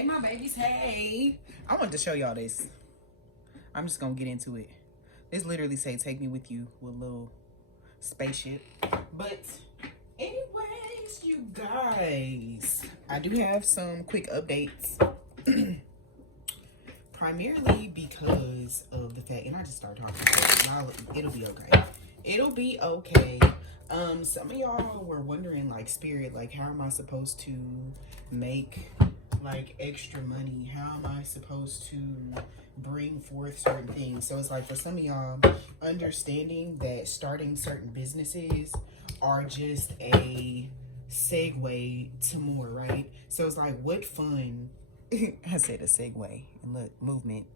Hey, my babies, hey. I wanted to show y'all this. I'm just gonna get into it. This literally say, take me with you with a little spaceship. But anyways, you guys, I do have some quick updates. Primarily because of the fact, and I just started talking, it'll be okay. It'll be okay. Some of y'all were wondering, like, Spirit, like, how am I supposed to make like extra money? How am I supposed to bring forth certain things? So it's like, for some of y'all, understanding that starting certain businesses are just a segue to more, right? So it's like, what fun. I said a segue, and look, movement.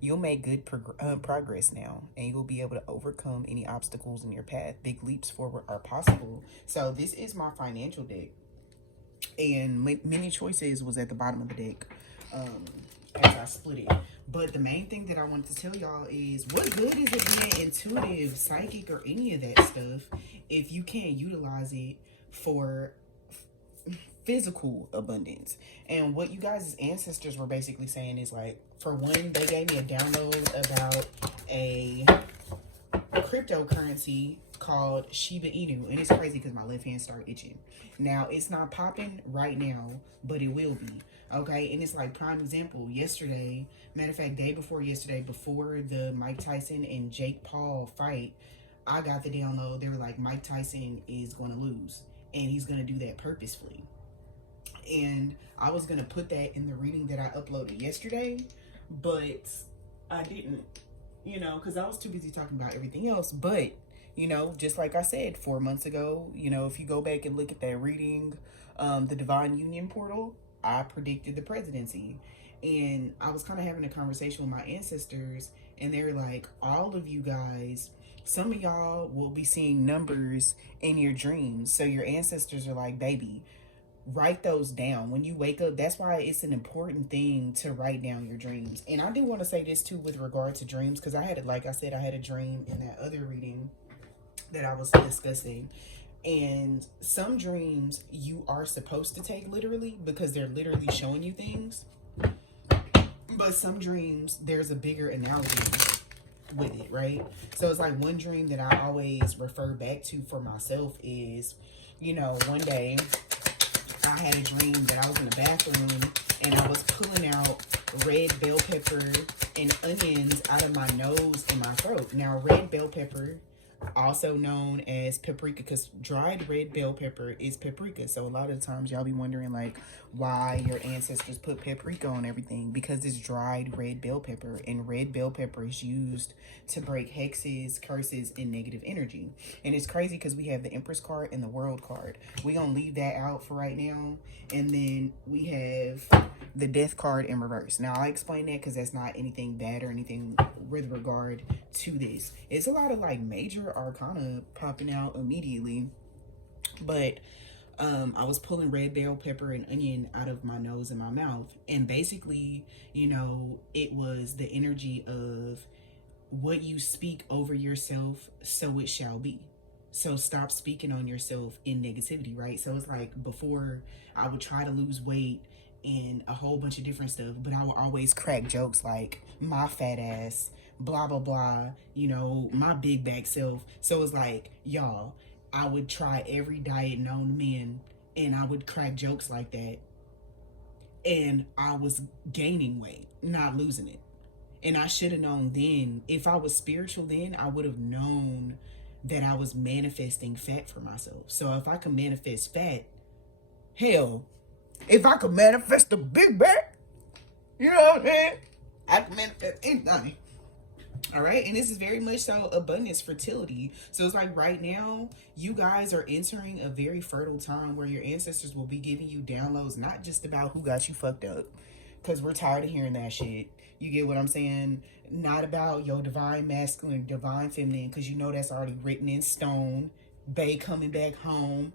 You'll make good progress now, and you'll be able to overcome any obstacles in your path. Big leaps forward are possible. So this is my financial deck, and many choices was at the bottom of the deck as I split it. But the main thing that I wanted to tell y'all is, what good is it being intuitive, psychic, or any of that stuff if you can't utilize it for physical abundance? And what you guys' ancestors were basically saying is, like, for one, they gave me a download about a cryptocurrency called Shiba Inu, and it's crazy because my left hand started itching. Now, it's not popping right now, but it will be, okay? And it's like, prime example, yesterday, matter of fact, day before yesterday, before the Mike Tyson and Jake Paul fight, I got the download. They were like, Mike Tyson is going to lose, and he's going to do that purposefully. And I was going to put that in the reading that I uploaded yesterday, but I didn't, because I was too busy talking about everything else. But, just like I said 4 months ago, if you go back and look at that reading, the Divine Union portal, I predicted the presidency. And I was kind of having a conversation with my ancestors, and they were like, all of you guys, some of y'all will be seeing numbers in your dreams. So your ancestors are like, baby, write those down when you wake up. That's why it's an important thing to write down your dreams. And I do want to say this too with regard to dreams, because I had it, like I said, I had a dream in that other reading that I was discussing. And some dreams you are supposed to take literally because they're literally showing you things. But some dreams, there's a bigger analogy with it, right? So it's like, one dream that I always refer back to for myself is, one day I had a dream that I was in the bathroom and I was pulling out red bell pepper and onions out of my nose and my throat. Now, red bell pepper, also known as paprika, because dried red bell pepper is paprika. So a lot of the times y'all be wondering, like, why your ancestors put paprika on everything, because it's dried red bell pepper, and red bell pepper is used to break hexes, curses, and negative energy. And it's crazy because we have the Empress card and the World card. We're gonna leave that out for right now, and then we have the Death card in reverse. Now, I explain that because that's not anything bad or anything with regard to this. It's a lot of like major arcana popping out immediately, but I was pulling red bell pepper and onion out of my nose and my mouth, and basically, it was the energy of what you speak over yourself, so it shall be. So stop speaking on yourself in negativity, right? So it's like, before, I would try to lose weight and a whole bunch of different stuff, but I would always crack jokes like, my fat ass, blah blah blah, my big back self. So it's like, y'all, I would try every diet known to man, and I would crack jokes like that, and I was gaining weight, not losing it. And I should have known then. If I was spiritual then, I would have known that I was manifesting fat for myself. So if I could manifest fat, hell, if I could manifest a big back, you know what I'm saying? I can manifest anything. All right, and this is very much so abundance, fertility. So it's like, right now, you guys are entering a very fertile time where your ancestors will be giving you downloads, not just about who got you fucked up, because we're tired of hearing that shit. You get what I'm saying? Not about your divine masculine, divine feminine, because that's already written in stone. Bae coming back home.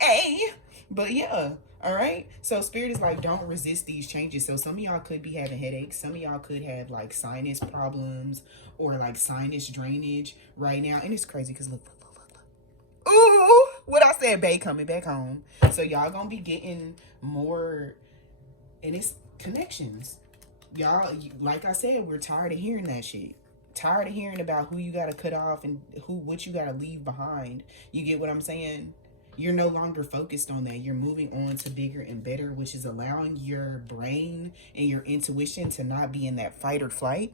Hey. But yeah, all right? So Spirit is like, don't resist these changes. So some of y'all could be having headaches. Some of y'all could have like sinus problems or like sinus drainage right now. And it's crazy because look. Ooh, what I said. said Bay coming back home. So y'all gonna be getting more, and it's connections. Y'all, like I said, we're tired of hearing that shit. Tired of hearing about who you gotta cut off and what you gotta leave behind. You get what I'm saying? You're no longer focused on that. You're moving on to bigger and better, which is allowing your brain and your intuition to not be in that fight or flight.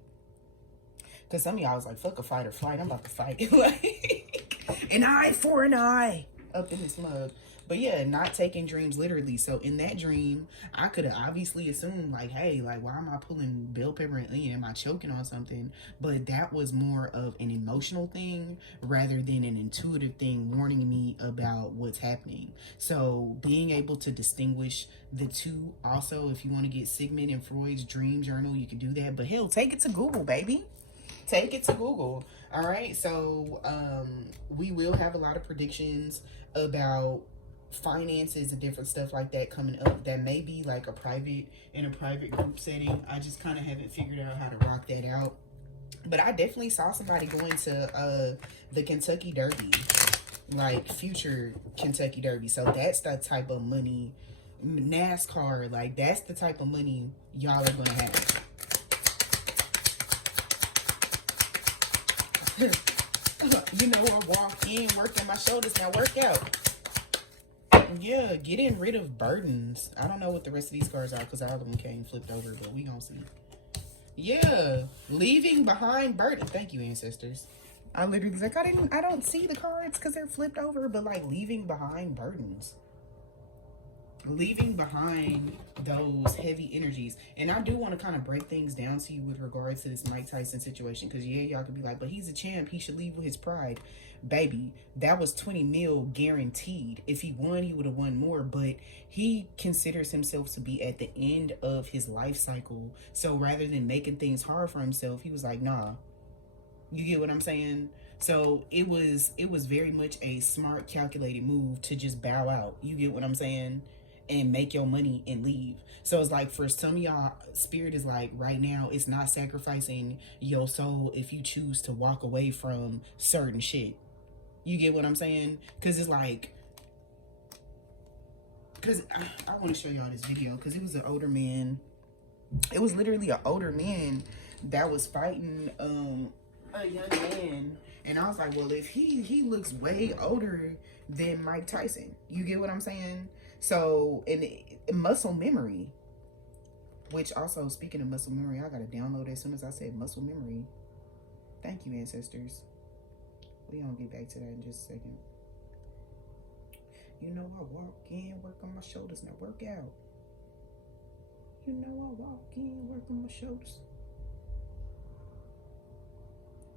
Because some of y'all was like, fuck a fight or flight. I'm about to fight. Like, an eye for an eye up in this mug. But yeah, not taking dreams literally. So in that dream, I could have obviously assumed like, hey, like, why am I pulling bell pepper and onion? Am I choking on something? But that was more of an emotional thing rather than an intuitive thing warning me about what's happening. So being able to distinguish the two. Also, if you want to get Sigmund and Freud's dream journal, you can do that. But hell, take it to Google, baby. Take it to Google. All right. So we will have a lot of predictions about finances and different stuff like that coming up. That may be like a private group setting. I just kind of haven't figured out how to rock that out. But I definitely saw somebody going to the Kentucky Derby, like future Kentucky Derby. So that's the type of money. NASCAR, like that's the type of money y'all are gonna have. You know, I walk in, working my shoulders, now work out. Yeah, getting rid of burdens. I don't know what the rest of these cards are because all of them came flipped over, but we gonna see. Yeah, leaving behind burden. Thank you, ancestors. I literally was like, I don't see the cards because they're flipped over, but like leaving behind burdens. Leaving behind those heavy energies. And I do want to kind of break things down to you with regards to this Mike Tyson situation, because yeah, y'all could be like, but he's a champ, he should leave with his pride. Baby, that was 20 mil guaranteed. If he won, he would have won more, but he considers himself to be at the end of his life cycle. So rather than making things hard for himself, he was like, nah. You get what I'm saying? So it was very much a smart, calculated move to just bow out. You get what I'm saying? And make your money and leave. So it's like, for some of y'all, spirit is like, right now, it's not sacrificing your soul if you choose to walk away from certain shit. You get what I'm saying? Because it's like, because I want to show y'all this video, because it was an older man. It was literally an older man that was fighting a young man. And I was like, well, if he looks way older than Mike Tyson. You get what I'm saying? So, in muscle memory, which also, speaking of muscle memory, I gotta download it as soon as I said muscle memory. Thank you, ancestors. We gonna get back to that in just a second. You know, I walk in, work on my shoulders, now work out. You know, I walk in, work on my shoulders.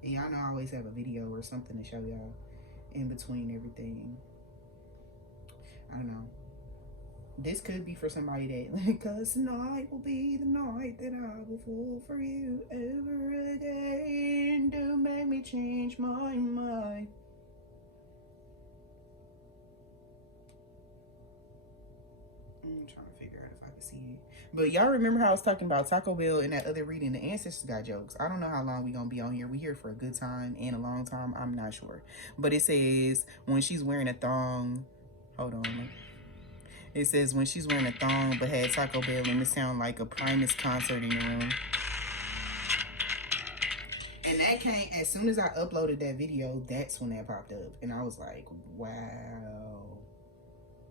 And y'all know I always have a video or something to show y'all in between everything. I don't know. This could be for somebody that, cause tonight will be the night that I will fall for you over again. Don't make me change my mind. I'm trying to figure out if I can see it. But y'all remember how I was talking about Taco Bell in that other reading, the ancestors got jokes. I don't know how long we gonna be on here. We here for a good time and a long time. I'm not sure. But it says when she's wearing a thong, hold on. It says when she's wearing a thong but had Taco Bell, and it sound like a Primus concert in the room. And that came, as soon as I uploaded that video, that's when that popped up. And I was like, wow,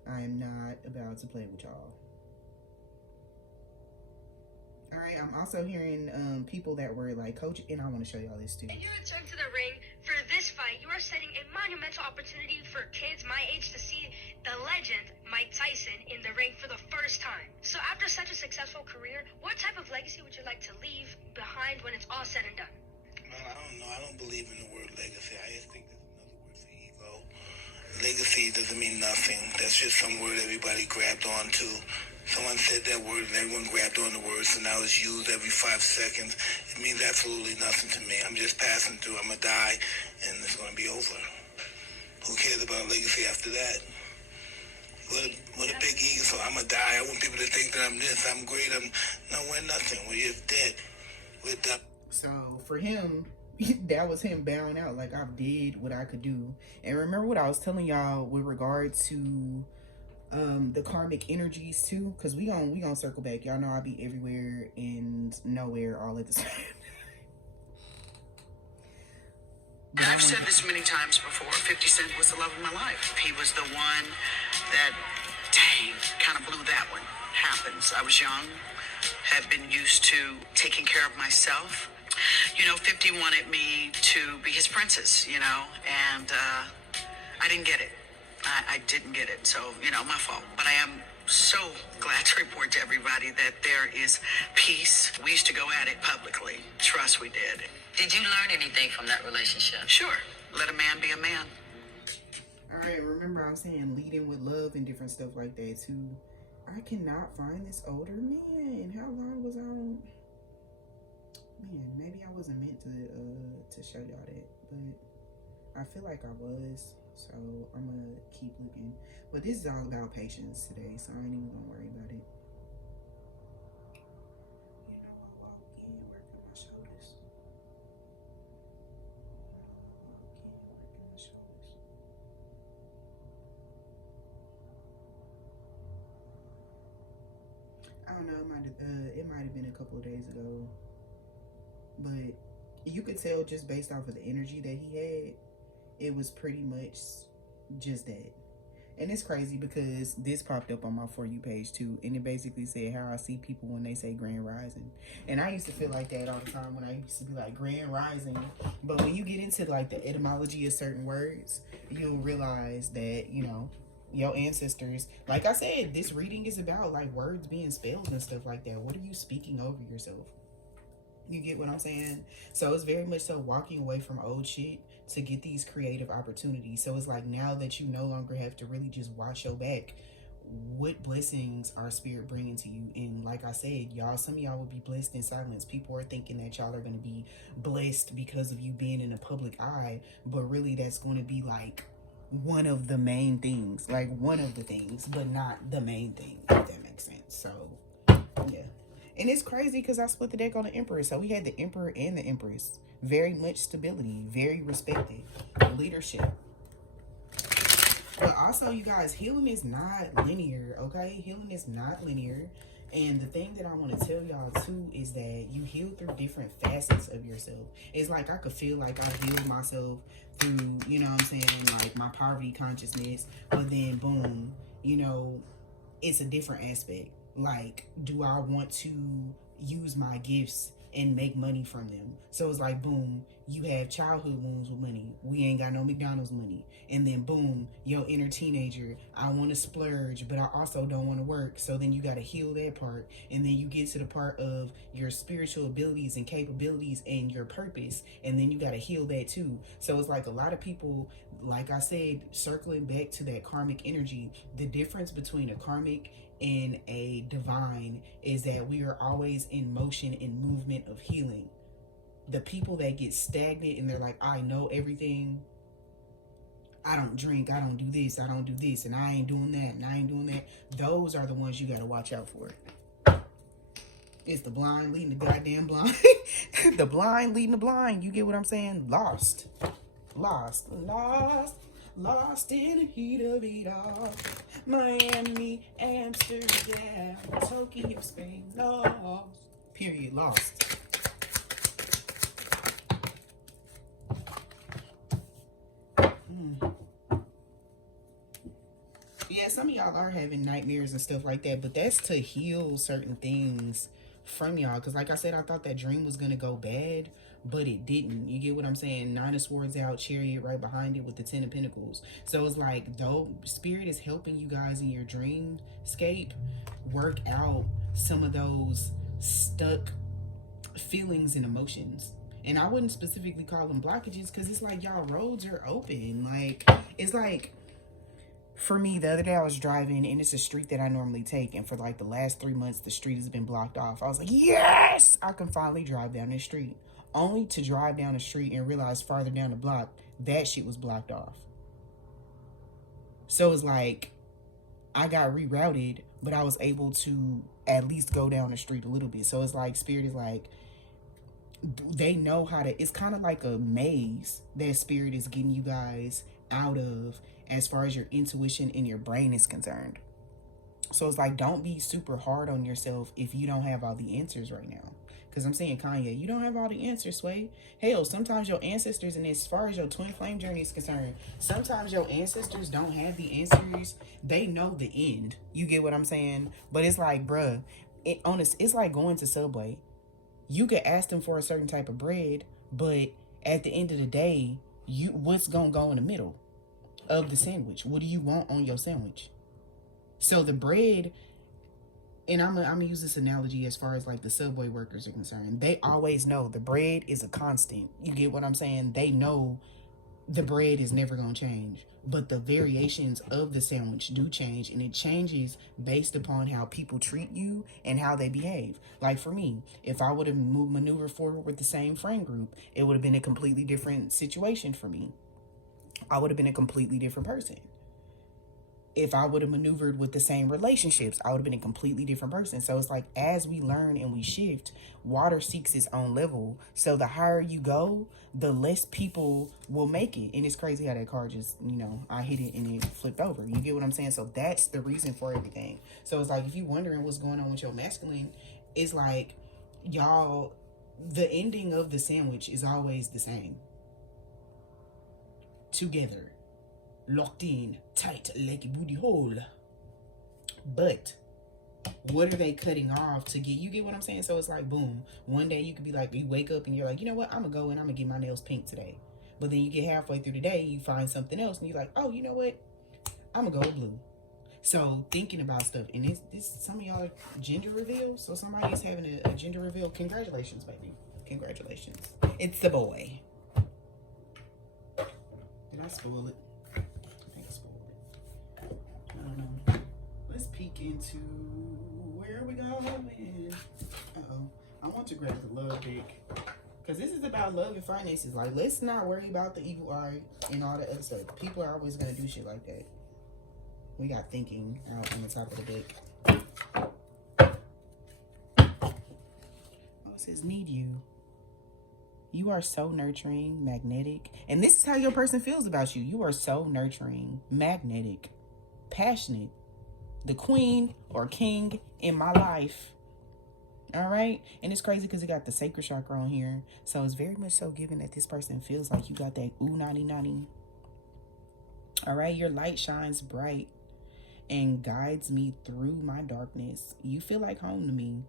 I am not about to play with y'all. All right, I'm also hearing people that were like, coach, and I want to show y'all this too. And you return to the ring for this fight. You are setting a monumental opportunity for kids my age to see the legend Mike Tyson in the ring for the first time. So after such a successful career, what type of legacy would you like to leave behind when it's all said and done? Well, I don't know. I don't believe in the word legacy. I just think that's another word for ego. Legacy doesn't mean nothing. That's just some word everybody grabbed onto. Someone said that word and everyone grabbed on the word, so now it's used every 5 seconds. It means absolutely nothing to me. I'm just passing through. I'm going to die, and it's going to be over. Who cares about legacy after that? What a big ego. So I'm going to die. I want people to think that I'm this, I'm great. No, we're nothing. We're just dead. We're done. So for him, That was him bowing out. Like, I did what I could do. And remember what I was telling y'all with regard to the karmic energies too, because we gonna circle back. Y'all know I'll be everywhere and nowhere all at the same time. And I've said this many times before, 50 Cent was the love of my life. He was the one that, dang, kind of blew that one. Happens. I was young, had been used to taking care of myself. 50 wanted me to be his princess, and I didn't get it. I didn't get it, so, my fault. But I am so glad to report to everybody that there is peace. We used to go at it publicly. Trust we did. Did you learn anything from that relationship? Sure. Let a man be a man. All right, remember I was saying leading with love and different stuff like that too. I cannot find this older man. How long was I on? Man, maybe I wasn't meant to show y'all that, but I feel like I was. So I'm gonna keep looking. But this is all about patience today, so I ain't even gonna worry about it. I walk in, work on my shoulders. I don't know, it might have been a couple of days ago, but you could tell just based off of the energy that he had, it was pretty much just that. And it's crazy because this popped up on my For You page too, and it basically said how I see people when they say Grand Rising. And I used to feel like that all the time when I used to be like Grand Rising. But when you get into like the etymology of certain words, you'll realize that, your ancestors, like I said, this reading is about like words being spelled and stuff like that. What are you speaking over yourself? You get what I'm saying? So it's very much so walking away from old shit to get these creative opportunities. So it's like now that you no longer have to really just watch your back, what blessings are spirit bringing to you? And like I said, y'all, some of y'all will be blessed in silence. People are thinking that y'all are going to be blessed because of you being in the public eye, but really that's going to be like one of the main things, like one of the things, but not the main thing, if that makes sense. So yeah. And it's crazy because I split the deck on the Empress. So we had the Emperor and the Empress. Very much stability, very respected, leadership. But also, you guys, healing is not linear, okay? Healing is not linear. And the thing that I want to tell y'all too is that you heal through different facets of yourself. It's like I could feel like I healed myself through, you know what I'm saying, like my poverty consciousness. But then boom, it's a different aspect. Like, do I want to use my gifts and make money from them? So it's like, boom, you have childhood wounds with money. We ain't got no McDonald's money. And then boom, your inner teenager, I want to splurge, but I also don't want to work. So then you got to heal that part. And then you get to the part of your spiritual abilities and capabilities and your purpose. And then you got to heal that too. So it's like a lot of people, like I said, circling back to that karmic energy, the difference between a karmic and a divine is that we are always in motion and movement of healing. The people that get stagnant and they're like, I know everything, I don't drink, I don't do this, I don't do this, and I ain't doing that, and I ain't doing that, those are the ones you got to watch out for. It's the blind leading the goddamn blind. The blind leading the blind. You get what I'm saying? Lost in the heat of it all. Miami, Amsterdam, Tokyo, Spain, lost. Period, lost. Yeah, some of y'all are having nightmares and stuff like that, but that's to heal certain things from y'all. Because like I said, I thought that dream was going to go bad, but it didn't. You get what I'm saying? Nine of Swords out, Chariot right behind it with the 10 of Pentacles. So it's like, though Spirit is helping you guys in your dreamscape work out some of those stuck feelings and emotions. And I wouldn't specifically call them blockages because it's like y'all roads are open. Like, it's like, for me, the other day I was driving and it's a street that I normally take, and for like the last 3 months the street has been blocked off. I was like, yes, I can finally drive down this street, only to drive down the street and realize farther down the block that shit was blocked off. So it's like I got rerouted, but I was able to at least go down the street a little bit. So it's like Spirit is like, They know how to, it's kind of like a maze that spirit is getting you guys out of as far as your intuition and your brain is concerned. So it's like, don't be super hard on yourself if you don't have all the answers right now. Because I'm saying, Kanye, you don't have all the answers, Sway. Hell, sometimes your ancestors, and as far as your twin flame journey is concerned, sometimes your ancestors don't have the answers. They know the end. You get what I'm saying? But it's like, bruh, it's like going to Subway. You could ask them for a certain type of bread, but at the end of the day, what's gonna go in the middle of the sandwich? What do you want on your sandwich? So the bread, and I'm gonna use this analogy as far as like the Subway workers are concerned. They always know the bread is a constant. You get what I'm saying? They know the bread is never gonna change, but the variations of the sandwich do change, and it changes based upon how people treat you and how they behave. Like for me, if I would have maneuvered forward with the same friend group, it would have been a completely different situation for me. I would have been a completely different person. If I would have maneuvered with the same relationships, I would have been a completely different person. So it's like, as we learn and we shift, water seeks its own level. So the higher you go, the less people will make it. And it's crazy how that car just, I hit it and it flipped over. You get what I'm saying? So that's the reason for everything. So it's like, if you're wondering what's going on with your masculine, it's like, y'all, the ending of the sandwich is always the same. Together. Locked in, tight, like a booty hole. But what are they cutting off to get? You get what I'm saying? So it's like, boom. One day you could be like, you wake up and you're like, you know what? I'm going to go and I'm going to get my nails pink today. But then you get halfway through the day, you find something else and you're like, oh, you know what? I'm going to go blue. So thinking about stuff. And this some of y'all gender reveal. So somebody is having a gender reveal. Congratulations, baby. Congratulations. It's the boy. Did I spoil it? Let's peek into where we going. I want to grab the love deck, because this is about love and finances. Like, let's not worry about the evil eye and all that other stuff. People are always going to do shit like that. We got thinking out on the top of the deck. Oh, it says need you. You are so nurturing, magnetic. And this is how your person feels about you. You are so nurturing, magnetic, passionate, the queen or king in my life. All right. And it's crazy because it got the sacral chakra on here. So it's very much so given that this person feels like you got that ooh naughty naughty. All right. Your light shines bright and guides me through my darkness. You feel like home to me.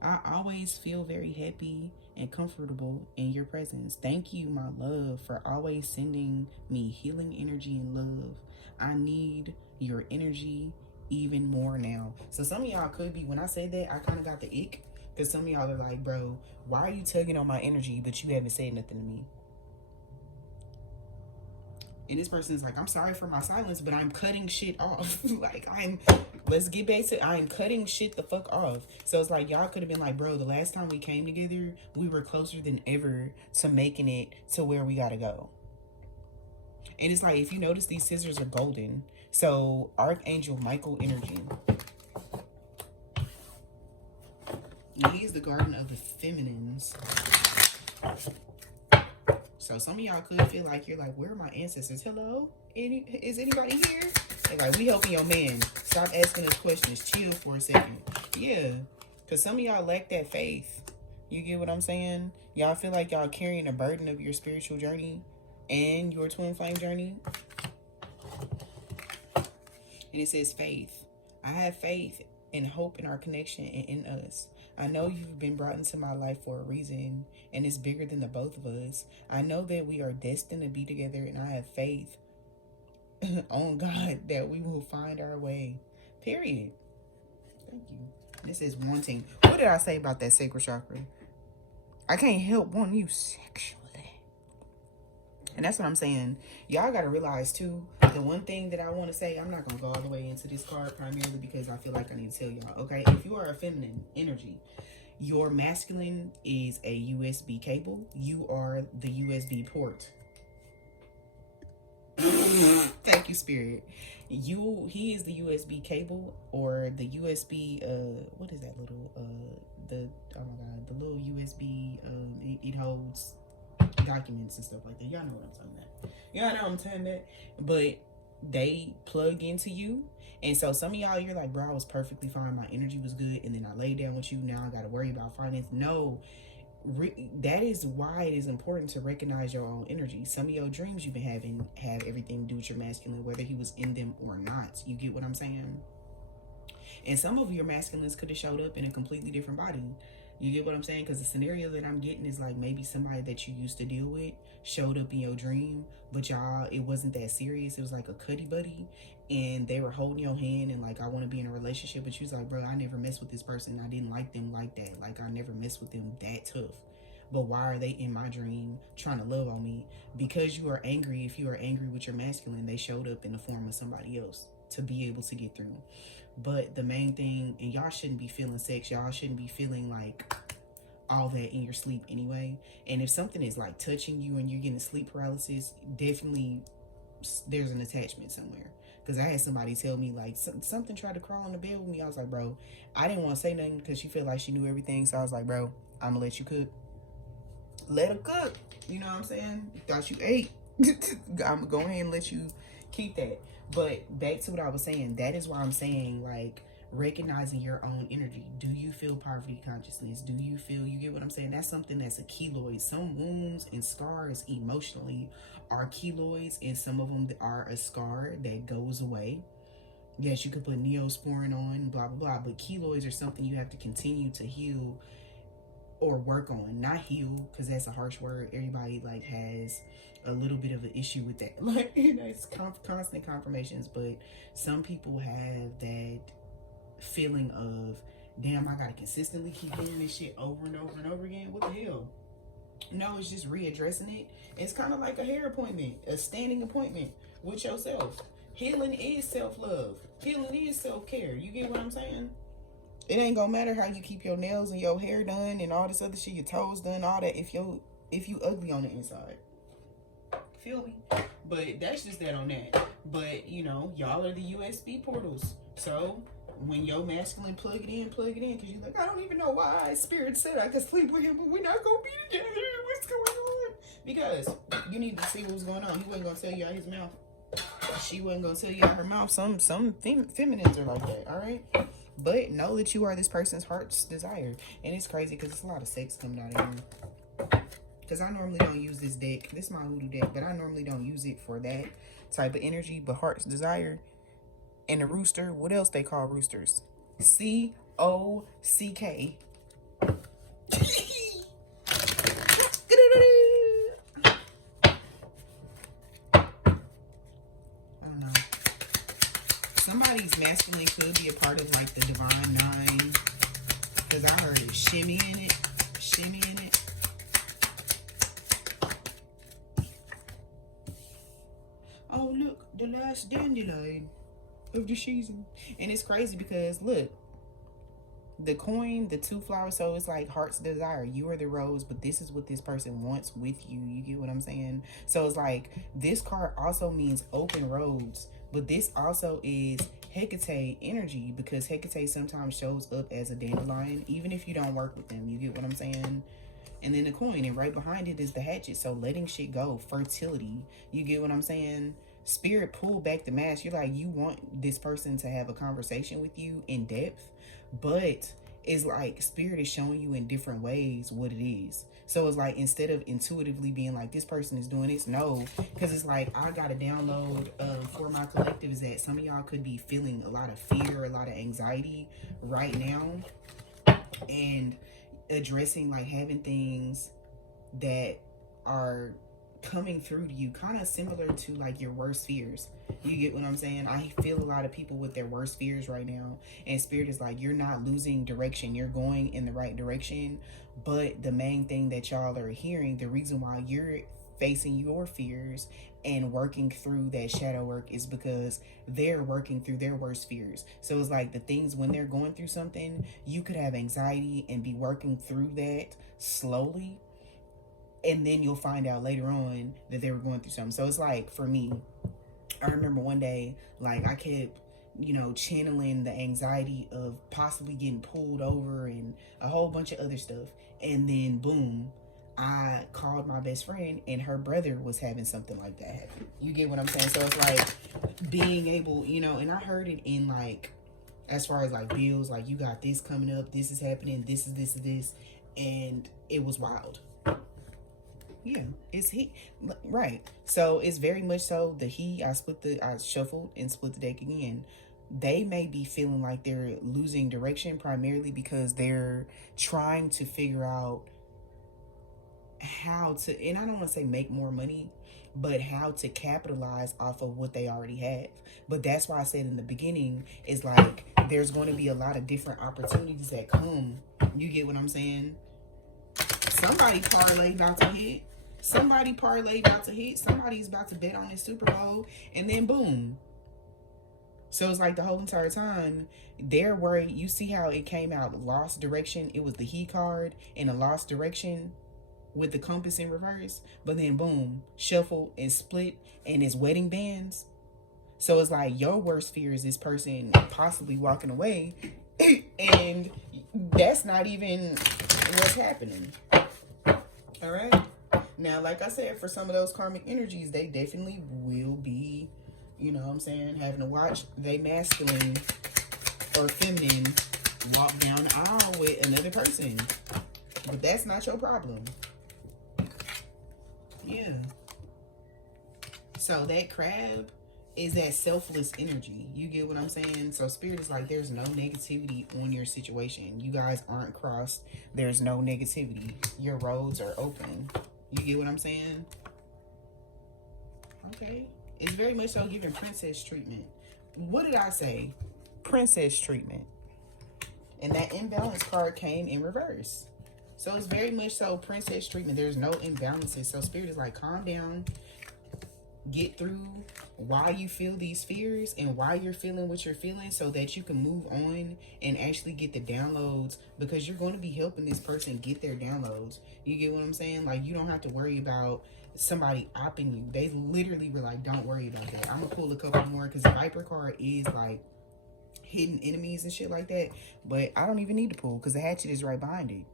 I always feel very happy and comfortable in your presence. Thank you, my love, for always sending me healing energy and love. I need your energy even more now. So some of y'all could be, when I say that, I kind of got the ick, because some of y'all are like, bro, why are you tugging on my energy but you haven't said nothing to me? And this person's like, I'm sorry for my silence, but I'm cutting shit off. Like, let's get back to, I'm cutting shit the fuck off. So it's like, y'all could have been like, bro, the last time we came together, we were closer than ever to making it to where we gotta go. And it's like, if you notice, these scissors are golden. So Archangel Michael energy. And he's the guardian of the feminines. So some of y'all could feel like, you're like, where are my ancestors? Hello? Is anybody here? They're like, we helping your man. Stop asking us questions. Chill for a second. Yeah. Because some of y'all lack that faith. You get what I'm saying? Y'all feel like y'all carrying a burden of your spiritual journey and your twin flame journey. And it says faith. I have faith and hope in our connection and in us. I know you've been brought into my life for a reason, and it's bigger than the both of us. I know that we are destined to be together, and I have faith on God that we will find our way. Period. Thank you. This is wanting. What did I say about that sacral chakra? I can't help wanting you sexually. And that's what I'm saying. Y'all got to realize, too, the one thing that I want to say, I'm not going to go all the way into this card primarily because I feel like I need to tell y'all, okay? If you are a feminine energy, your masculine is a USB cable. You are the USB port. Thank you, Spirit. He is the USB cable, or the USB, what is that little, the little USB. It holds documents and stuff like that. Y'all know what I'm talking about. Y'all know what I'm talking about. But they plug into you. And so some of y'all, you're like, bro, I was perfectly fine. My energy was good. And then I laid down with you. Now I got to worry about finance. No. That is why it is important to recognize your own energy. Some of your dreams you've been having have everything to do with your masculine, whether he was in them or not. You get what I'm saying? And some of your masculines could have showed up in a completely different body. You get what I'm saying? Because the scenario that I'm getting is like maybe somebody that you used to deal with showed up in your dream, but y'all, it wasn't that serious. It was like a cuddy buddy, and they were holding your hand and like, I want to be in a relationship. But you was like, bro, I never messed with this person. I didn't like them like that. Like, I never messed with them that tough. But why are they in my dream trying to love on me? Because you are angry. If you are angry with your masculine, they showed up in the form of somebody else to be able to get through. But the main thing, and y'all shouldn't be feeling sex. Y'all shouldn't be feeling like all that in your sleep anyway. And if something is like touching you and you're getting sleep paralysis, definitely there's an attachment somewhere. Because I had somebody tell me like something tried to crawl on the bed with me. I was like, bro, I didn't want to say nothing because she felt like she knew everything. So I was like, bro, I'm gonna let you cook. Let her cook. You know what I'm saying? You thought you ate. I'm gonna go ahead and let you keep that. But back to what I was saying, that is why I'm saying, like, recognizing your own energy. Do you feel poverty consciousness? Do you feel, you get what I'm saying? That's something that's a keloid. Some wounds and scars emotionally are keloids, and some of them are a scar that goes away. Yes, you could put Neosporin on, blah, blah, blah. But keloids are something you have to continue to heal or work on. Not heal, because that's a harsh word. Everybody, like, has a little bit of an issue with that. Like, you know, it's constant confirmations. But some people have that feeling of, damn, I gotta consistently keep doing this shit over and over and over again. What the hell? No, it's just readdressing it. It's kind of like a hair appointment, a standing appointment with yourself. Healing is self-love. Healing is self-care. You get what I'm saying? It ain't gonna matter how you keep your nails and your hair done and all this other shit, your toes done, all that, if you ugly on the inside. Feel me? But that's just that on that. But, you know, y'all are the USB portals. So when your masculine plug it in, because you're like, I don't even know why Spirit said I could sleep with him, but we're not gonna be together. What's going on? Because you need to see what was going on. He wasn't gonna tell you out his mouth. She wasn't gonna tell you out her mouth. Some feminines are like that, all right? But know that you are this person's heart's desire. And it's crazy because it's a lot of sex coming out of here. Because I normally don't use this deck. This is my hoodoo deck, but I normally don't use it for that type of energy. But heart's desire and the rooster, what else they call roosters? COCK. Somebody's masculine could be a part of like the divine nine, because I heard it shimmy in it. Oh look, the last dandelion of the season. And it's crazy because look, the coin, the 2 flowers, so it's like heart's desire. You are the rose, but this is what this person wants with you. You get what I'm saying? So it's like this card also means open roads, but this also is Hecate energy, because Hecate sometimes shows up as a dandelion, even if you don't work with them. You get what I'm saying? And then the coin, and right behind it is the hatchet. So letting shit go, fertility. You get what I'm saying? Spirit, pull back the mask. You're like, you want this person to have a conversation with you in depth, but it's like Spirit is showing you in different ways what it is. So it's like, instead of intuitively being like, this person is doing this, no, because it's like, I got a download for my collective is that some of y'all could be feeling a lot of fear, a lot of anxiety right now, and addressing, like, having things that are coming through to you kind of similar to like your worst fears. You get what I'm saying? I feel a lot of people with their worst fears right now, and Spirit is like, you're not losing direction, you're going in the right direction. But the main thing that y'all are hearing, the reason why you're facing your fears and working through that shadow work, is because they're working through their worst fears. So it's like the things, when they're going through something, you could have anxiety and be working through that slowly, and then you'll find out later on that they were going through something. So it's like, for me, I remember one day, like, I kept you know, channeling the anxiety of possibly getting pulled over and a whole bunch of other stuff. And then boom, I called my best friend and her brother was having something like that happen. You get what I'm saying? So it's like being able, you know, and I heard it in like, as far as like bills, like you got this coming up, this is happening, this is this, and it was wild. Yeah, it's he, right? So it's very much so the he. I shuffled and split the deck again. They may be feeling like they're losing direction primarily because they're trying to figure out how to, and I don't want to say make more money, but how to capitalize off of what they already have. But that's why I said in the beginning, is like there's going to be a lot of different opportunities that come. You get what I'm saying? Somebody parlay about to hit. Somebody parlay about to hit. Somebody's about to bet on this Super Bowl, and then boom. So it's like the whole entire time they're worried. You see how it came out lost direction? It was the he card and a lost direction with the compass in reverse, but then boom, shuffle and split and it's wedding bands. So it's like your worst fear is this person possibly walking away, and that's not even what's happening. All right. Now, like I said, for some of those karmic energies, they definitely will be, you know what I'm saying, having to watch they masculine or feminine walk down the aisle with another person. But that's not your problem. Yeah. So that crab is that selfless energy. You get what I'm saying? So spirit is like, there's no negativity on your situation. You guys aren't crossed. There's no negativity. Your roads are open. You get what I'm saying? Okay. It's very much so giving princess treatment. What did I say? Princess treatment. And that imbalance card came in reverse. So it's very much so princess treatment. There's no imbalances. So spirit is like, calm down. Get through why you feel these fears and why you're feeling what you're feeling so that you can move on and actually get the downloads, because you're going to be helping this person get their downloads. You get what I'm saying? Like, you don't have to worry about somebody opping you. They literally were like, don't worry about that. I'm going to pull a couple more because the Viper card is like hidden enemies and shit like that. But I don't even need to pull because the hatchet is right behind it.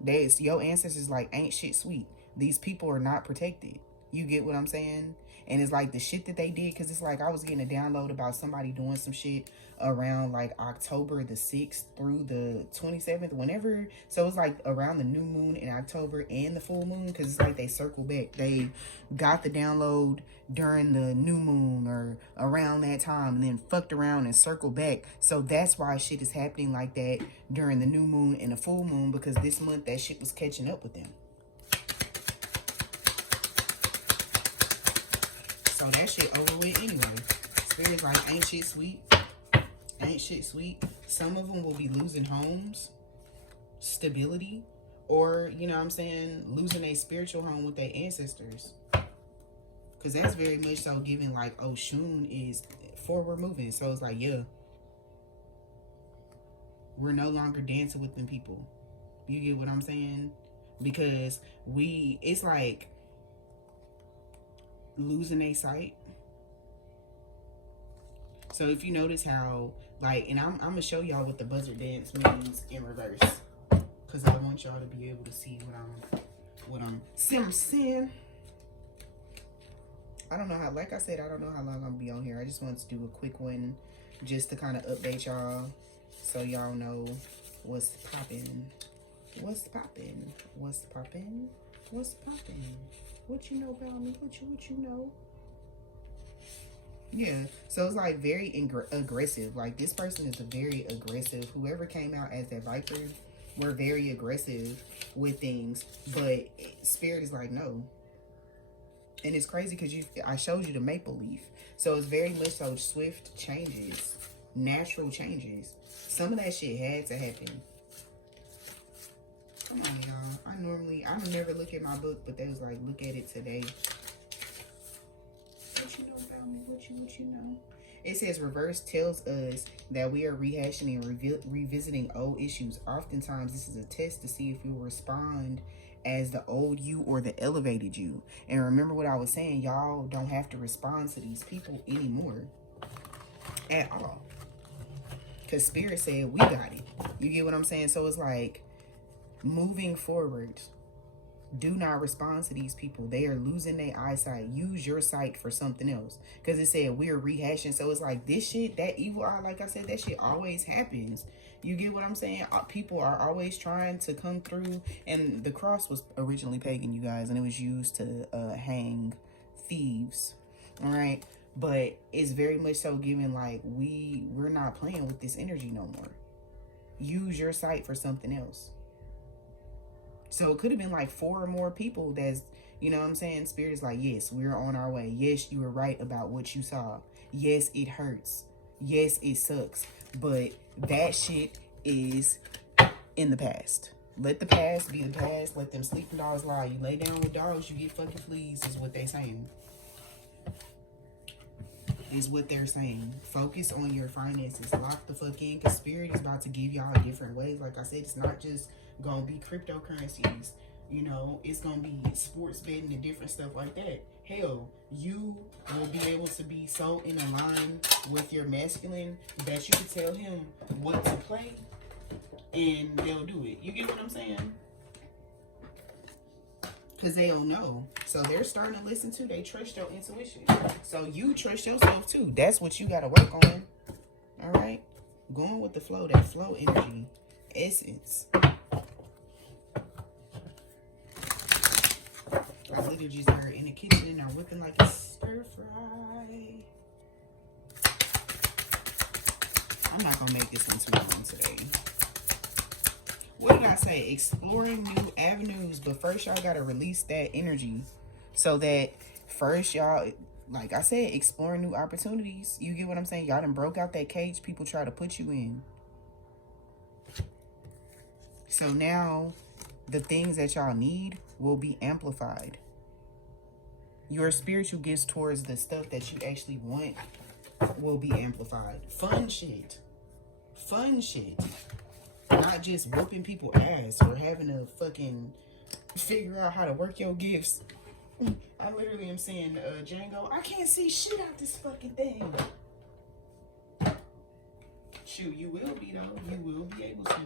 There's your ancestors like ain't shit sweet. These people are not protected. You get what I'm saying? And it's like the shit that they did, because it's like I was getting a download about somebody doing some shit around like October the 6th through the 27th, whenever. So it's like around the new moon in October and the full moon, because it's like they circle back. They got the download during the new moon or around that time and then fucked around and circled back. So that's why shit is happening like that during the new moon and the full moon, because this month that shit was catching up with them. So that shit over with anyway. Spirit's like, ain't shit sweet. Ain't shit sweet. Some of them will be losing homes, stability, or, you know what I'm saying, losing a spiritual home with their ancestors. Because that's very much so giving like, oh, Shun is forward moving. So it's like, yeah, we're no longer dancing with them people. You get what I'm saying? Because it's like losing a sight. So if you notice how, like, and I'm gonna show y'all what the buzzard dance means in reverse, because I want y'all to be able to see what I'm saying. I don't know how, like I said, I don't know how long I'm gonna be on here. I just wanted to do a quick one just to kind of update y'all so y'all know what's popping. What's popping? What's popping? What's popping? What you know about me? What you know? Yeah, so it's like very aggressive. Like, this person is a very aggressive. Whoever came out as that Viper were very aggressive with things, but Spirit is like, no. And it's crazy because I showed you the maple leaf. So it's very much so swift changes, natural changes. Some of that shit had to happen. Come on, y'all. I would never look at my book, but they was like, look at it today. What you know about me? What you know? It says reverse tells us that we are rehashing and revisiting old issues. Oftentimes, this is a test to see if you'll respond as the old you or the elevated you. And remember what I was saying, y'all don't have to respond to these people anymore at all. Because Spirit said, we got it. You get what I'm saying? So it's like, moving forward, do not respond to these people. They are losing their eyesight. Use your sight for something else. Because it said we're rehashing. So it's like this shit, that evil eye, like I said, that shit always happens. You get what I'm saying? People are always trying to come through. And the cross was originally pagan, you guys. And it was used to hang thieves. All right? But it's very much so given like we're not playing with this energy no more. Use your sight for something else. So it could have been like 4 or more people that's, you know what I'm saying? Spirit is like, yes, we're on our way. Yes, you were right about what you saw. Yes, it hurts. Yes, it sucks. But that shit is in the past. Let the past be the past. Let them sleeping dogs lie. You lay down with dogs, you get fucking fleas, is what they saying. Is what they're saying. Focus on your finances. Lock the fuck in, because Spirit is about to give y'all different ways. Like I said, it's not just gonna be cryptocurrencies. You know, it's gonna be sports betting and different stuff like that. Hell, you will be able to be so in a line with your masculine that you can tell him what to play and they'll do it. You get what I'm saying? Because they don't know. So they're starting to listen too. They trust your intuition. So you trust yourself too. That's what you got to work on. All right? Going with the flow. That flow energy. Essence. I literally just are in the kitchen and I'm whipping like a stir fry. I'm not going to make this one too long today. What did I say? Exploring new avenues. But first, y'all got to release that energy. So that first, y'all, like I said, exploring new opportunities. You get what I'm saying? Y'all done broke out that cage people try to put you in. So now, the things that y'all need will be amplified. Your spiritual gifts towards the stuff that you actually want will be amplified. Fun shit. Fun shit. Not just whooping people ass or having to fucking figure out how to work your gifts. I literally am saying, Django, I can't see shit out this fucking thing. Shoot, you will be though. You will be able to.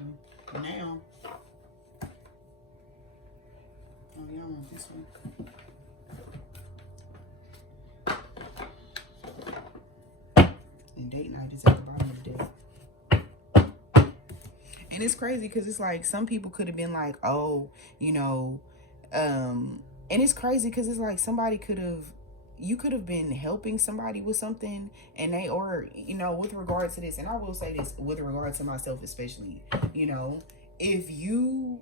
Now. Oh, y'all want this one? And date night is at the bottom of the day. And it's crazy because it's like some people could have been like, oh, you know, and it's crazy because it's like you could have been helping somebody with something and they, or, you know, with regard to this, and I will say this with regard to myself especially, you know, if you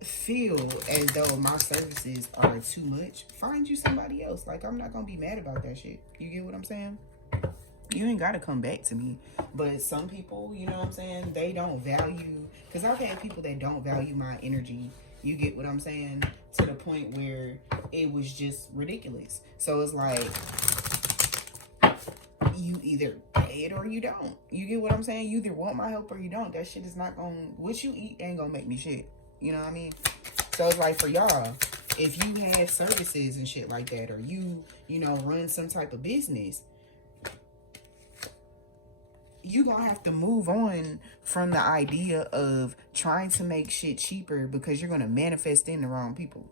feel as though my services are too much, find you somebody else. Like, I'm not gonna be mad about that shit. You get what I'm saying? You ain't gotta come back to me. But some people, you know what I'm saying, they don't value, because I've had people that don't value my energy. You get what I'm saying? To the point where it was just ridiculous. So it's like, you either pay it or you don't. You get what I'm saying? You either want my help or you don't. That shit is not gonna, what you eat ain't gonna make me shit. You know what I mean? So it's like, for y'all, if you have services and shit like that, or you know, run some type of business, you gonna have to move on from the idea of trying to make shit cheaper because you're gonna manifest in the wrong people.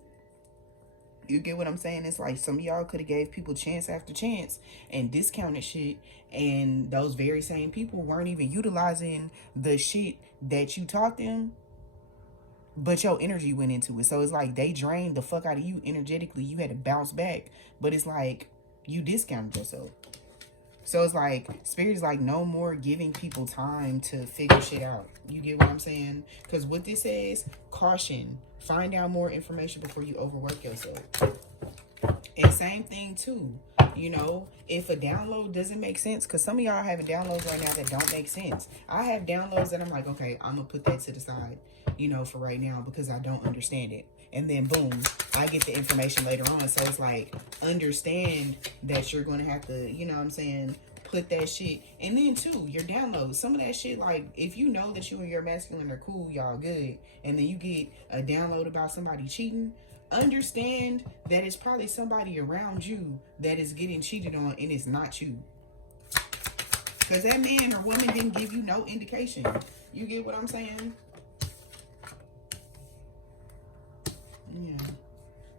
You get what I'm saying? It's like some of y'all could have gave people chance after chance and discounted shit, and those very same people weren't even utilizing the shit that you taught them, but your energy went into it. So it's like they drained the fuck out of you energetically. You had to bounce back, but it's like you discounted yourself. So it's like, Spirit is like, no more giving people time to figure shit out. You get what I'm saying? Because what this says, caution. Find out more information before you overwork yourself. And same thing too. You know, if a download doesn't make sense, because some of y'all having downloads right now that don't make sense. I have downloads that I'm like, okay, I'm going to put that to the side, you know, for right now because I don't understand it. And then boom, I get the information later on. So it's like, understand that you're going to have to, you know what I'm saying, put that shit. And then too, your downloads, some of that shit, like, if you know that you and your masculine are cool, y'all good, and then you get a download about somebody cheating, understand that it's probably somebody around you that is getting cheated on, and it's not you. Because that man or woman didn't give you no indication. You get what I'm saying? Yeah.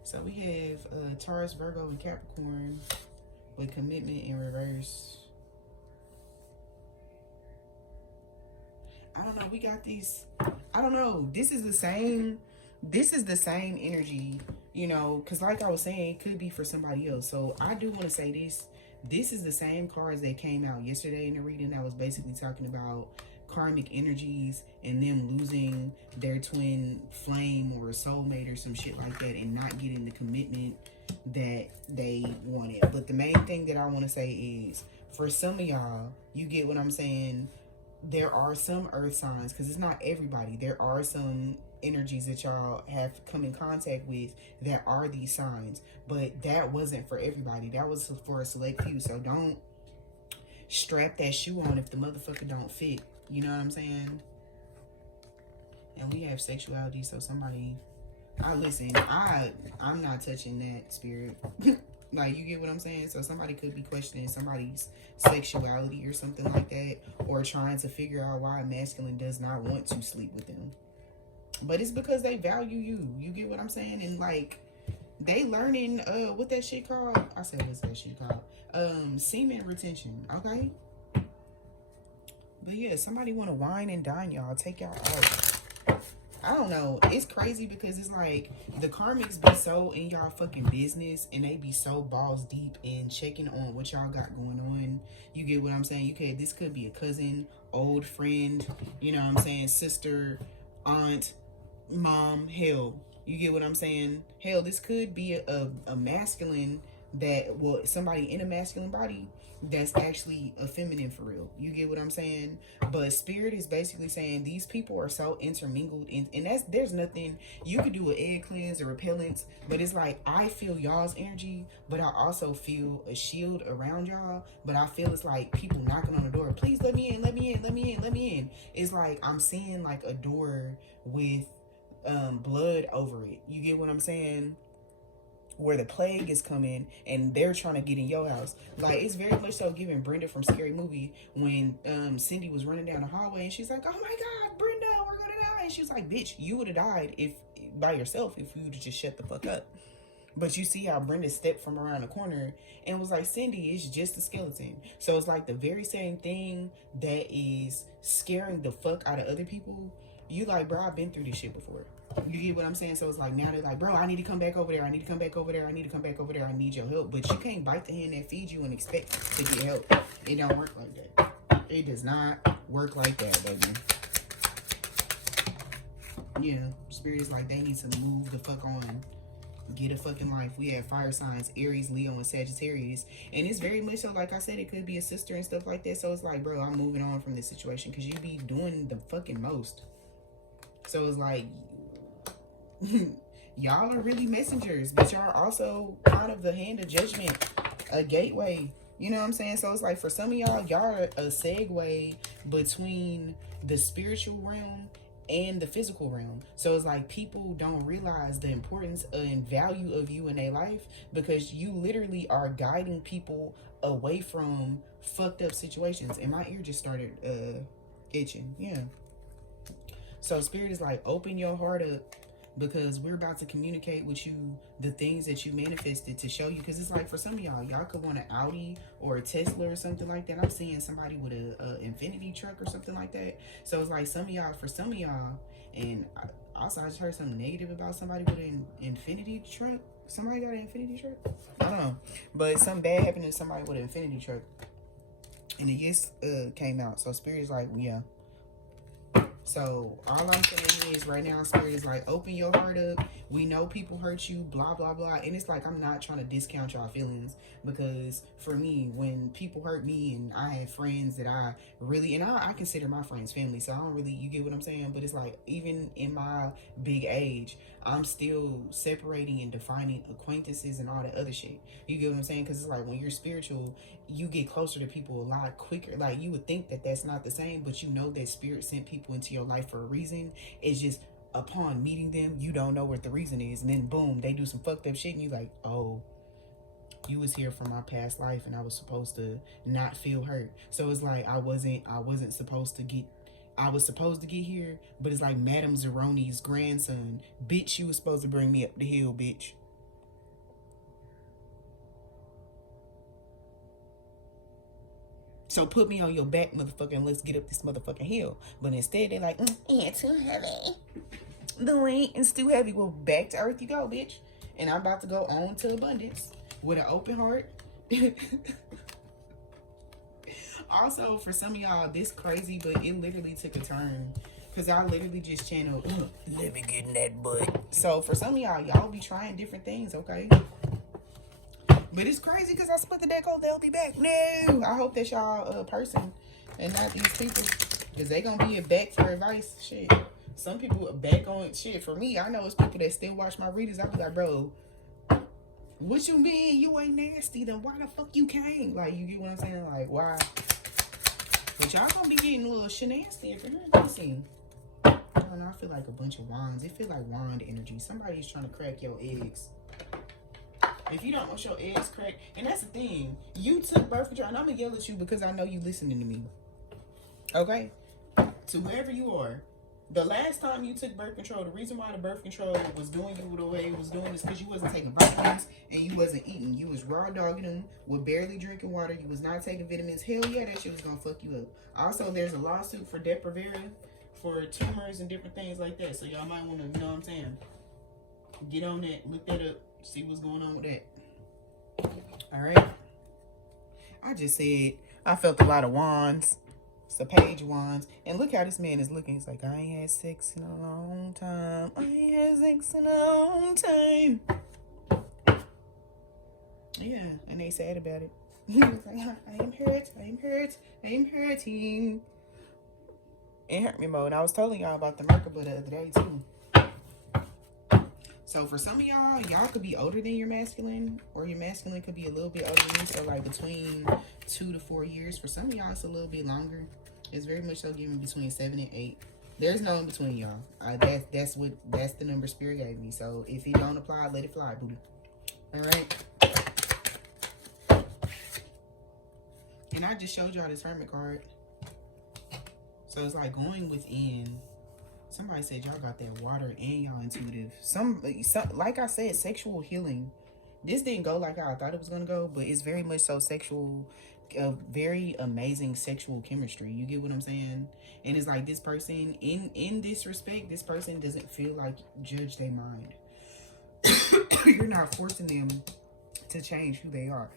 So we have Taurus, Virgo, and Capricorn with commitment in reverse. I don't know. We got these. I don't know. This is the same energy, you know, because like I was saying, it could be for somebody else. So I do want to say this. This is the same cards that came out yesterday in the reading that was basically talking about karmic energies and them losing their twin flame or a soulmate or some shit like that and not getting the commitment that they wanted. But the main thing that I want to say is, for some of y'all, you get what I'm saying, there are some earth signs, because it's not everybody. There are some energies that y'all have come in contact with that are these signs, but that wasn't for everybody. That was for a select few. So don't strap that shoe on if the motherfucker don't fit. You know what I'm saying? And we have sexuality, so somebody, I'm not touching that spirit. Like, you get what I'm saying? So somebody could be questioning somebody's sexuality or something like that, or trying to figure out why a masculine does not want to sleep with them. But it's because they value you. You get what I'm saying? And like, they learning what that shit called? I said, what's that shit called? Semen retention, okay? But yeah, somebody want to wine and dine y'all. Take y'all out. I don't know. It's crazy because it's like the karmics be so in y'all fucking business and they be so balls deep in checking on what y'all got going on. You get what I'm saying? This could be a cousin, old friend, you know what I'm saying, sister, aunt, mom, hell. You get what I'm saying? Hell, this could be a masculine that, well, somebody in a masculine body that's actually a feminine for real. You get what I'm saying? But spirit is basically saying these people are so intermingled, and there's nothing you could do, an egg cleanse or repellents, but it's like I feel y'all's energy, but I also feel a shield around y'all. But I feel it's like people knocking on the door, please let me in, let me in, let me in, let me in. It's like I'm seeing like a door with blood over it. You get what I'm saying? Where the plague is coming and they're trying to get in your house. Like, it's very much so giving Brenda from Scary Movie when Cindy was running down the hallway and she's like, oh my God, Brenda, we're gonna die. And she was like, bitch, you would have died if by yourself if you would have just shut the fuck up. But you see how Brenda stepped from around the corner and was like, Cindy, it's just a skeleton. So it's like the very same thing that is scaring the fuck out of other people. You like, bro, I've been through this shit before. You get what I'm saying? So it's like now they're like, bro, I need to come back over there. I need to come back over there. I need to come back over there. I need your help. But you can't bite the hand that feeds you and expect to get help. It don't work like that. It does not work like that, baby. Yeah, spirit is like, they need to move the fuck on. Get a fucking life. We have fire signs, Aries, Leo, and Sagittarius. And it's very much so, like I said, it could be a sister and stuff like that. So it's like, bro, I'm moving on from this situation because you be doing the fucking most. So it's like, y'all are really messengers, but y'all are also kind of the hand of judgment, a gateway. You know what I'm saying? So it's like for some of y'all are a segue between the spiritual realm and the physical realm. So it's like people don't realize the importance and value of you in their life because you literally are guiding people away from fucked up situations. And my ear just started itching. Yeah. So spirit is like, open your heart up, because we're about to communicate with you the things that you manifested to show you. Because it's like for some of y'all could want an Audi or a Tesla or something like that. I'm seeing somebody with a Infinity truck or something like that. So it's like for some of y'all, and also I just heard something negative about somebody with an Infinity truck. Somebody got an Infinity truck? I don't know. But something bad happened to somebody with an Infinity truck. And the yes came out. So spirit is like, yeah. So all I'm saying is right now, spirit is like, open your heart up. We know people hurt you, blah, blah, blah. And it's like, I'm not trying to discount y'all feelings, because for me, when people hurt me, and I have friends that I really, and I consider my friends family, so I don't really, you get what I'm saying? But it's like, even in my big age, I'm still separating and defining acquaintances and all that other shit. You get what I'm saying? Because it's like, when you're spiritual, you get closer to people a lot quicker. Like, you would think that that's not the same, but you know that spirit sent people into your life for a reason. It's just upon meeting them, you don't know what the reason is, and then boom, they do some fucked up shit and you like, oh, you was here from my past life, and I was supposed to not feel hurt. So it's like I wasn't supposed to get. I was supposed to get here, but it's like Madame Zeroni's grandson. Bitch, you was supposed to bring me up the hill, bitch. So put me on your back, motherfucker, and let's get up this motherfucking hill. But instead, they're like, yeah, too heavy. The weight is too heavy. Well, back to earth you go, bitch. And I'm about to go on to abundance with an open heart. Also, for some of y'all, this crazy, but it literally took a turn. Because I literally just channeled, let me get in that butt. So for some of y'all be trying different things, okay? But it's crazy because I split the deck. Oh, they'll be back. No, I hope that's y'all person and not these people, because they gonna be back for advice. Shit, some people are back on shit. For me, I know it's people that still watch my readers. I be like, bro, what you mean you ain't nasty? Then why the fuck you came? Like, you get what I'm saying? Like, why? But y'all gonna be getting a little shenanigans if you're missing. I don't know. I feel like a bunch of wands. It feel like wand energy. Somebody's trying to crack your eggs. If you don't want your eggs cracked, and that's the thing, you took birth control, and I'm gonna yell at you because I know you listening to me. Okay? To wherever you are, the last time you took birth control, the reason why the birth control was doing you the way it was doing is because you wasn't taking vitamins and you wasn't eating. You was raw dogging them with barely drinking water. You was not taking vitamins. Hell yeah, that shit was gonna fuck you up. Also, there's a lawsuit for Depo-Provera for tumors and different things like that. So y'all might want to, you know what I'm saying, get on that, look that up. See what's going on with that. Alright. I just said I felt a lot of wands. It's a page of wands. And look how this man is looking. He's like, I ain't had sex in a long time. I ain't had sex in a long time. Yeah, and they sad about it. He was like, I am hurt. I am hurt. I am hurting. It hurt me more. And I was telling y'all about the Merkaba the other day too. So for some of y'all could be older than your masculine, or your masculine could be a little bit older than you. So like between 2 to 4 years. For some of y'all, it's a little bit longer. It's very much so given between 7 and 8. There's no in between, y'all. That's the number Spirit gave me. So if it don't apply, let it fly, booty. All right. And I just showed y'all this Hermit card. So it's like going within. Somebody said y'all got that water and y'all intuitive. Some like I said, sexual healing. This didn't go like how I thought it was gonna go, but it's very much so sexual, very amazing sexual chemistry. You get what I'm saying? And it's like this person, in this respect, this person doesn't feel like judge their mind. You're not forcing them to change who they are.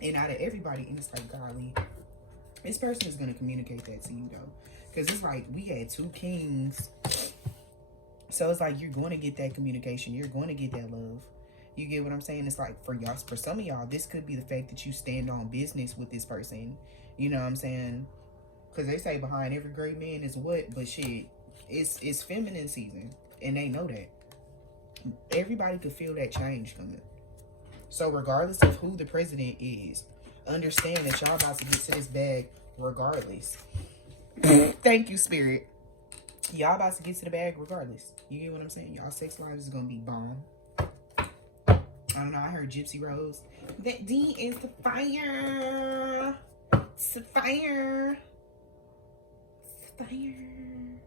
And out of everybody, and it's like, golly, this person is gonna communicate that to you though. Because it's like we had 2 kings. So it's like you're going to get that communication. You're going to get that love. You get what I'm saying? It's like for y'all, for some of y'all, this could be the fact that you stand on business with this person. You know what I'm saying? Because they say behind every great man is what? But shit, it's feminine season. And they know that. Everybody could feel that change coming. So regardless of who the president is, understand that y'all about to get to this bag regardless. Thank you, Spirit. Y'all about to get to the bag regardless. You get what I'm saying? Y'all sex lives is gonna be bomb. I don't know. I heard Gypsy Rose. That D is the fire. It's the fire. It's the fire.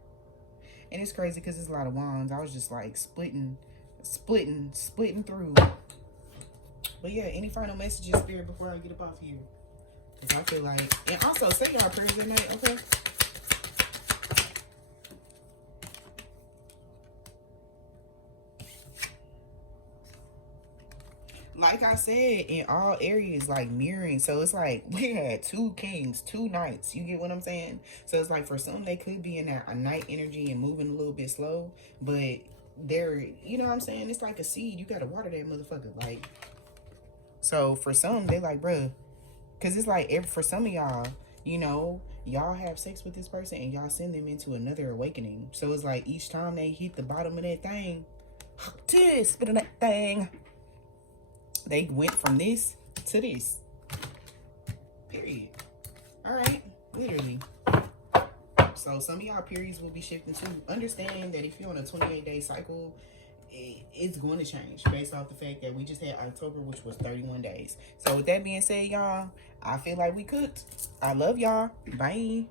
And it's crazy because there's a lot of wands. I was just like splitting through. But yeah, any final messages, Spirit, before I get up off here? Because I feel like, and also say y'all prayers at night, okay? Like I said, in all areas, like mirroring. So it's like we had 2 kings, 2 knights. You get what I'm saying? So it's like for some, they could be in that a night energy and moving a little bit slow. But they're, you know what I'm saying? It's like a seed. You got to water that motherfucker. Like, so for some, they like, bruh. Because it's like, for some of y'all, you know, y'all have sex with this person and y'all send them into another awakening. So it's like each time they hit the bottom of that thing, spit on that thing. They went from this to this. Period. Alright. Literally. So some of y'all periods will be shifting too. Understand that if you're on a 28-day cycle, it's going to change based off the fact that we just had October, which was 31 days. So with that being said, y'all, I feel like we cooked. I love y'all. Bye.